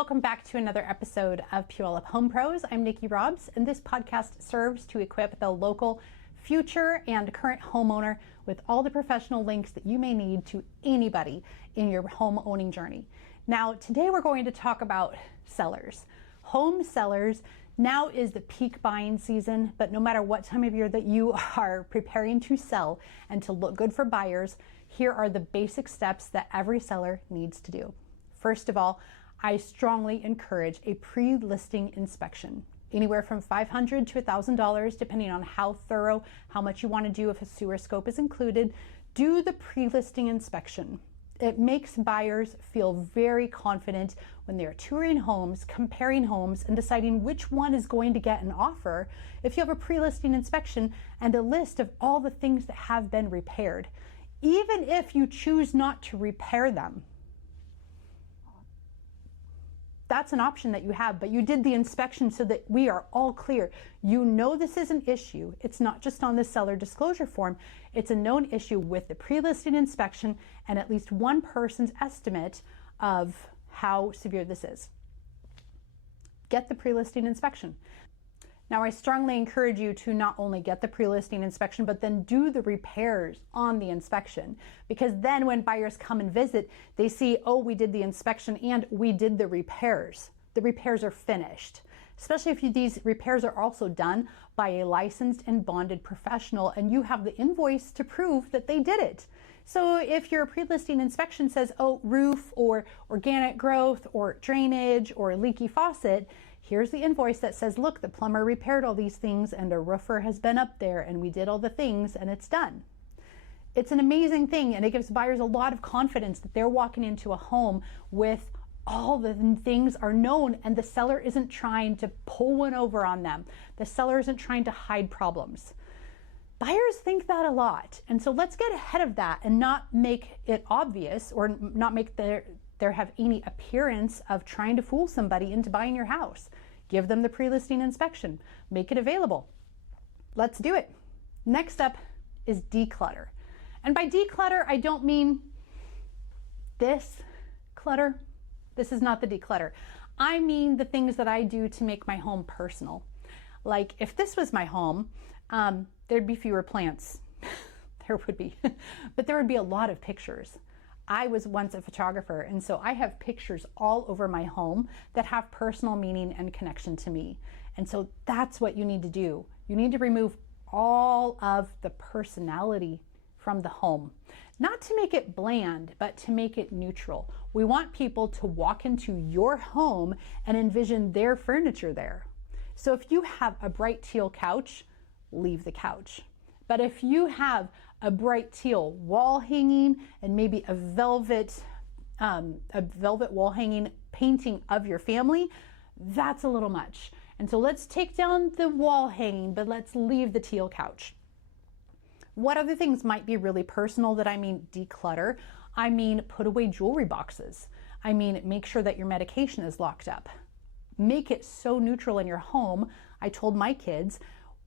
Welcome back to another episode of Puyallup Home Pros. I'm Nikki Robbs, and this podcast serves to equip the local, future, and current homeowner with all the professional links that you may need to anybody in your home owning journey. Now, today we're going to talk about sellers. Home sellers. Now is the peak buying season, but no matter what time of year that you are preparing to sell and to look good for buyers, here are the basic steps that every seller needs to do. First of all, I strongly encourage a pre-listing inspection, anywhere from $500 to $1,000, depending on how thorough, how much you want to do. If a sewer scope is included, do the pre-listing inspection. It makes buyers feel very confident when they're touring homes, comparing homes, and deciding which one is going to get an offer if you have a pre-listing inspection and a list of all the things that have been repaired, even if you choose not to repair them. That's an option that you have, but you did the inspection so that we are all clear. You know this is an issue. It's not just on the seller disclosure form. It's a known issue with the pre-listing inspection and at least one person's estimate of how severe this is. Get the pre-listing inspection. Now, I strongly encourage you to not only get the pre-listing inspection, but then do the repairs on the inspection. Because then when buyers come and visit, they see, oh, we did the inspection and we did the repairs. The repairs are finished. Especially if these repairs are also done by a licensed and bonded professional and you have the invoice to prove that they did it. So if your pre-listing inspection says, oh, roof or organic growth or drainage or leaky faucet, here's the invoice that says, look, the plumber repaired all these things and a roofer has been up there and we did all the things and it's done. It's an amazing thing, and it gives buyers a lot of confidence that they're walking into a home with all the things are known and the seller isn't trying to pull one over on them. The seller isn't trying to hide problems. Buyers think that a lot. And so let's get ahead of that and not make it obvious or not make there have any appearance of trying to fool somebody into buying your house. Give them the pre-listing inspection. Make it available. Let's do it. Next up is declutter. And by declutter, I don't mean this clutter. This is not the declutter. I mean the things that I do to make my home personal. Like if this was my home, there'd be fewer plants. There would be, but there would be a lot of pictures. I was once a photographer, and so I have pictures all over my home that have personal meaning and connection to me. And so that's what you need to do. You need to remove all of the personality from the home. Not to make it bland, but to make it neutral. We want people to walk into your home and envision their furniture there. So if you have a bright teal couch, leave the couch. But if you have a bright teal wall hanging and maybe a velvet wall hanging painting of your family, that's a little much. And so let's take down the wall hanging, but let's leave the teal couch. What other things might be really personal that I mean declutter? I mean put away jewelry boxes. I mean make sure that your medication is locked up. Make it so neutral in your home. I told my kids,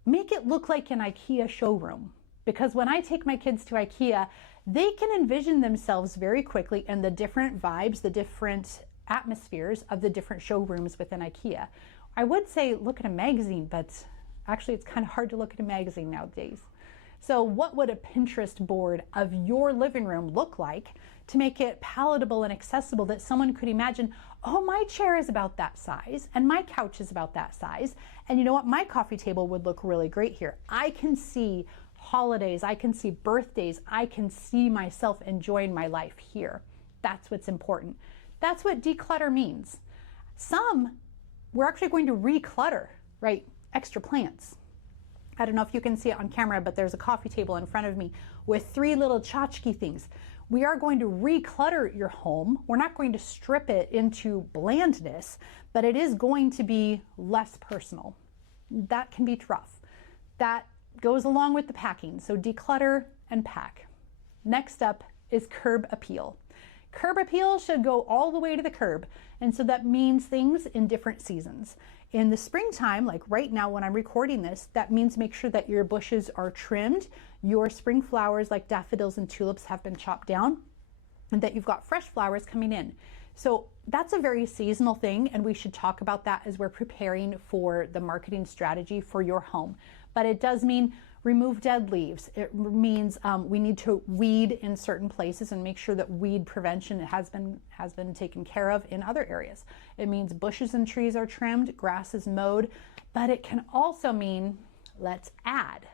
make it look like an IKEA showroom. Because when I take my kids to IKEA, they can envision themselves very quickly in the different vibes, the different atmospheres of the different showrooms within IKEA. I would say look at a magazine, but actually it's kind of hard to look at a magazine nowadays. So what would a Pinterest board of your living room look like to make it palatable and accessible that someone could imagine, oh, my chair is about that size and my couch is about that size. And you know what? My coffee table would look really great here. I can see holidays. I can see birthdays. I can see myself enjoying my life here. That's what's important. That's what declutter means. We're actually going to reclutter, right? Extra plants. I don't know if you can see it on camera, but there's a coffee table in front of me with 3 little tchotchke things. We are going to reclutter your home. We're not going to strip it into blandness, but it is going to be less personal. That can be rough. That goes along with the packing. So declutter and pack. Next up is curb appeal. Curb appeal should go all the way to the curb. And so that means things in different seasons. In the springtime, like right now when I'm recording this, that means make sure that your bushes are trimmed, your spring flowers like daffodils and tulips have been chopped down, and that you've got fresh flowers coming in. So that's a very seasonal thing, and we should talk about that as we're preparing for the marketing strategy for your home. But it does mean remove dead leaves. It means we need to weed in certain places and make sure that weed prevention has been taken care of in other areas. It means bushes and trees are trimmed, grass is mowed, but it can also mean let's add.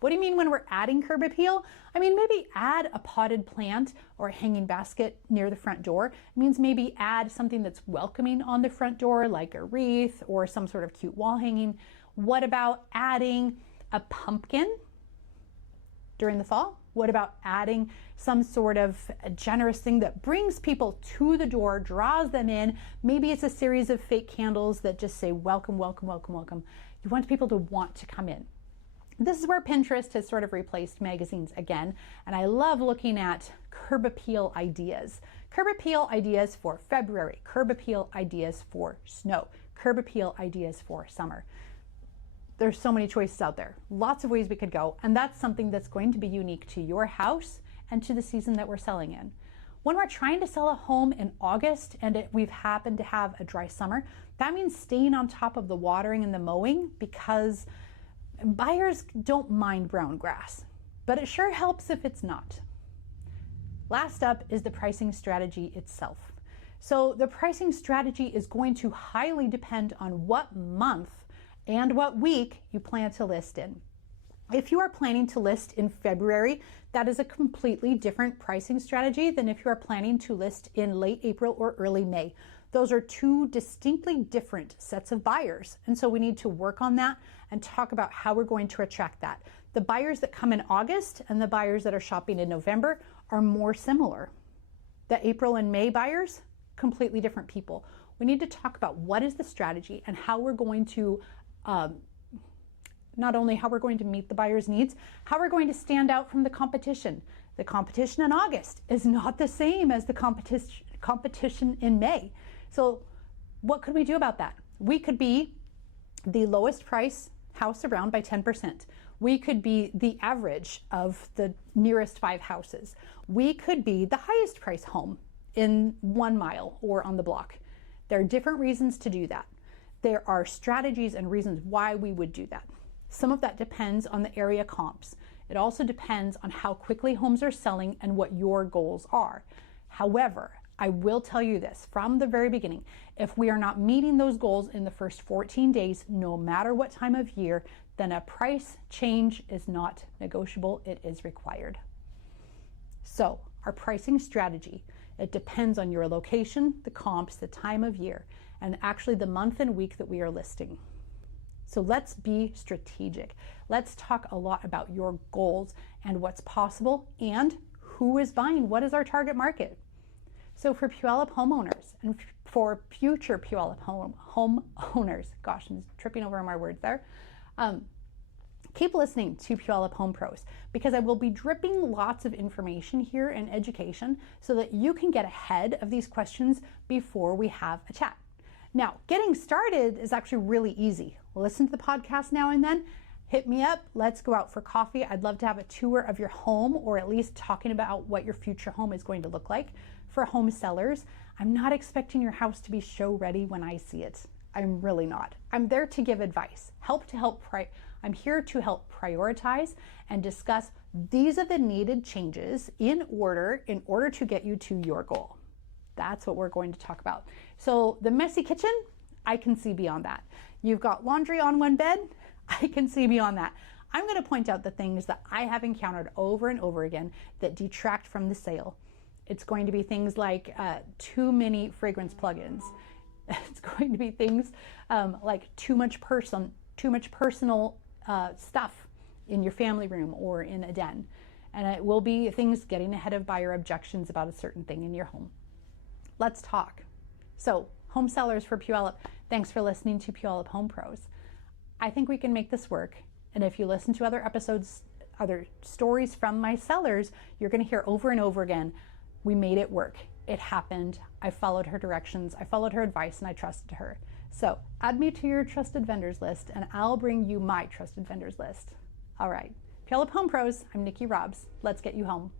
What do you mean when we're adding curb appeal? I mean, maybe add a potted plant or a hanging basket near the front door. It means maybe add something that's welcoming on the front door, like a wreath or some sort of cute wall hanging. What about adding a pumpkin during the fall? What about adding some sort of a generous thing that brings people to the door, draws them in? Maybe it's a series of fake candles that just say, welcome, welcome, welcome, welcome. You want people to want to come in. This is where Pinterest has sort of replaced magazines again, and I love looking at curb appeal ideas. Curb appeal ideas for February, curb appeal ideas for snow, curb appeal ideas for summer. There's so many choices out there, lots of ways we could go, and that's something that's going to be unique to your house and to the season that we're selling in. When we're trying to sell a home in August and we've happened to have a dry summer, that means staying on top of the watering and the mowing, because buyers don't mind brown grass, but it sure helps if it's not. Last up is the pricing strategy itself. So the pricing strategy is going to highly depend on what month and what week you plan to list in. If you are planning to list in February, that is a completely different pricing strategy than if you are planning to list in late April or early May. Those are two distinctly different sets of buyers. And so we need to work on that and talk about how we're going to attract that. The buyers that come in August and the buyers that are shopping in November are more similar. The April and May buyers, completely different people. We need to talk about what is the strategy and how we're going to, not only how we're going to meet the buyer's needs, how we're going to stand out from the competition. The competition in August is not the same as the competition in May. So what could we do about that? We could be the lowest price house around by 10%. We could be the average of the nearest 5 houses. We could be the highest price home in 1 mile or on the block. There are different reasons to do that. There are strategies and reasons why we would do that. Some of that depends on the area comps. It also depends on how quickly homes are selling and what your goals are. However, I will tell you this from the very beginning, if we are not meeting those goals in the first 14 days, no matter what time of year, then a price change is not negotiable, it is required. So our pricing strategy, it depends on your location, the comps, the time of year, and actually the month and week that we are listing. So let's be strategic. Let's talk a lot about your goals and what's possible and who is buying. What is our target market? So for Puyallup homeowners and for future Puyallup homeowners, gosh, I'm tripping over my words there. Keep listening to Puyallup Home Pros, because I will be dripping lots of information here and education so that you can get ahead of these questions before we have a chat. Now, getting started is actually really easy. Listen to the podcast now and then. Hit me up. Let's go out for coffee. I'd love to have a tour of your home, or at least talking about what your future home is going to look like. For home sellers, I'm not expecting your house to be show ready when I see it. I'm really not. I'm there to give advice, I'm here to help prioritize and discuss these are the needed changes in order to get you to your goal. That's what we're going to talk about. So the messy kitchen, I can see beyond that. You've got laundry on one bed, I can see beyond that. I'm going to point out the things that I have encountered over and over again that detract from the sale. It's going to be things like too many fragrance plugins. It's going to be things like too much personal stuff in your family room or in a den. And it will be things getting ahead of buyer objections about a certain thing in your home. Let's talk. So, home sellers for Puyallup, thanks for listening to Puyallup Home Pros. I think we can make this work. And if you listen to other episodes, other stories from my sellers, you're going to hear over and over again, we made it work. It happened. I followed her directions. I followed her advice and I trusted her. So add me to your trusted vendors list and I'll bring you my trusted vendors list. All right. Puyallup Home Pros, I'm Nikki Robbs. Let's get you home.